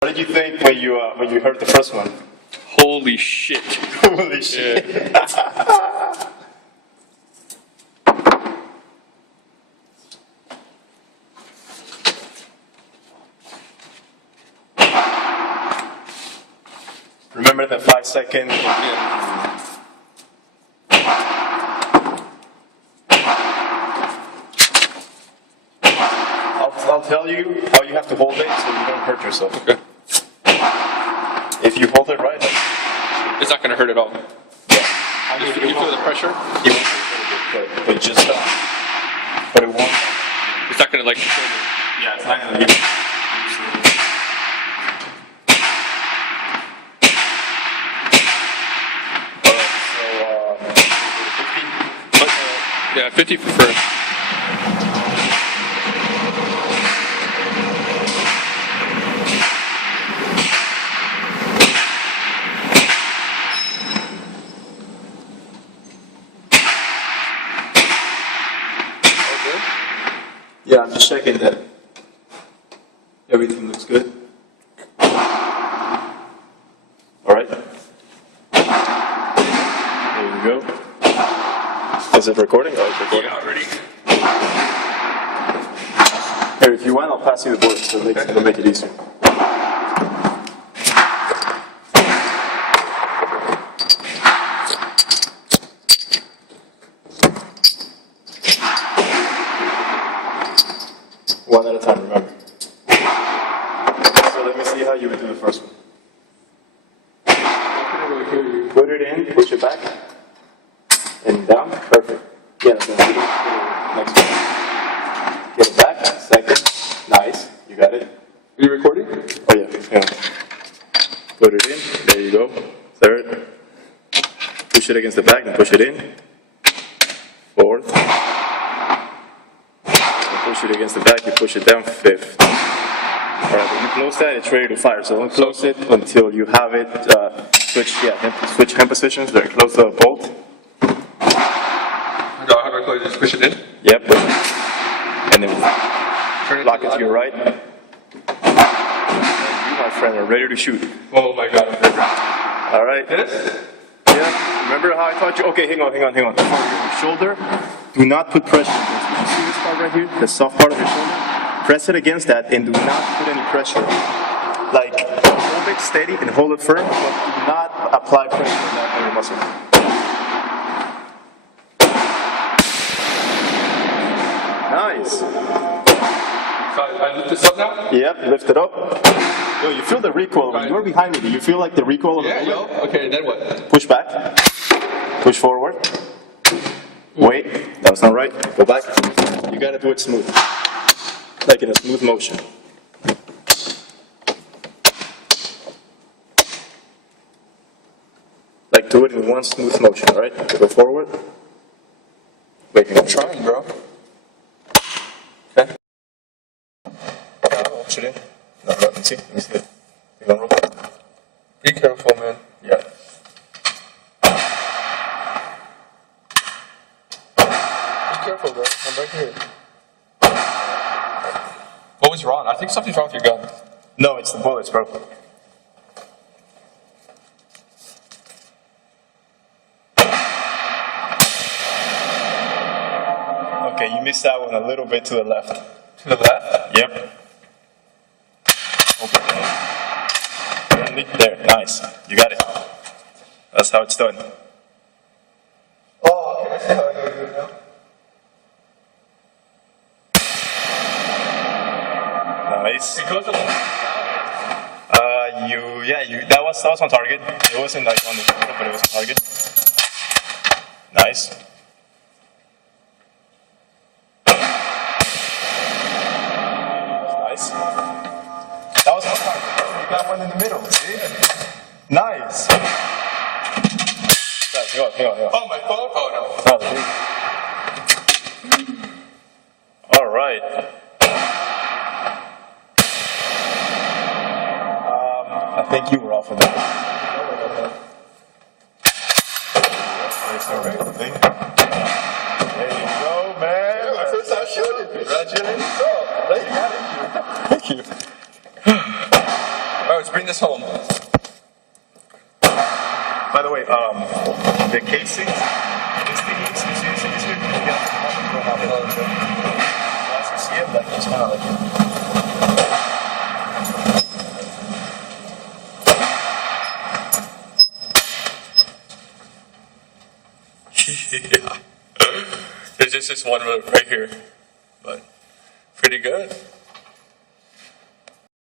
What did you think when you heard the first one? Holy shit. Holy shit. Yeah. Remember the 5 second? Yeah. I'll tell you how you have to hold it so you don't hurt yourself. Okay. If you hold it right, It's not going to hurt at all. I mean, You feel the pressure? It won't hurt a bit, but just but it won't. It's not going to like. Yeah, it's not gonna leave. Yeah, 50 for first. Yeah, I'm just checking that everything looks good. All right. There you go. Is it recording? Oh, it's recording. Yeah, ready. Here, if you want, I'll pass you the board, so it'll make it easier. One at a time, remember. So let me see how you would do the first one. Put it in, push it back, and down. Perfect. Yeah, next one. Get it back. Second. Nice. You got it. Are you recording? Oh yeah. Put it in. There you go. Third. Push it against the back and push it in. Fourth. Push it against the back, you push it down. Fifth. Alright, when you close that, it's ready to fire. So don't close it until you have it switch hand positions. There, close the bolt. How do I close it? Just push it in? Yep. And then lock it to your right. And you, my friend, are ready to shoot. Oh my god. Alright. This? Yeah. Remember how I taught you? Okay, hang on. For your shoulder, do not put pressure against it. You see this part right here? The soft part of your shoulder? Press it against that and do not put any pressure. Like, hold it steady and hold it firm, but do not apply pressure on your muscle. Nice. So I lift this up now? Yep, lift it up. Yo, you feel the recoil. When you're behind me, do you feel like the recoil of the bullet? Yeah, okay, then what? Push back. Push forward. Wait, that was not right. Go back. You gotta do it smooth. Like in a smooth motion. Like do it in one smooth motion, alright? Go forward. Wait, I'm trying, bro. Okay. Push it in. No, let me see. Let me see it. You want to roll? Be careful, man. Yeah. Be careful, bro. I'm right here. What was wrong? I think something's wrong with your gun. No, it's the bullets, bro. Okay, you missed that one a little bit to the left. To the left? Yep. Open it. There, nice. You got it. That's how it's done. Oh, okay. I see how I do it now. Nice. It goes a little that was on target. It wasn't like on the shoulder, but it was on target. Nice. Nice. That was on target. You got one in the middle, see? Nice. Hang on. Oh, my phone? Oh, no. All right. I think you were off of that. There you go, man. My first time shooting. Congratulations. Thank you. Thank you. All let's bring this home. By the way, the casings, this thing is, you see this here? You guys can see it, like it's kind of like. Yeah. There's just this one right here, but pretty good.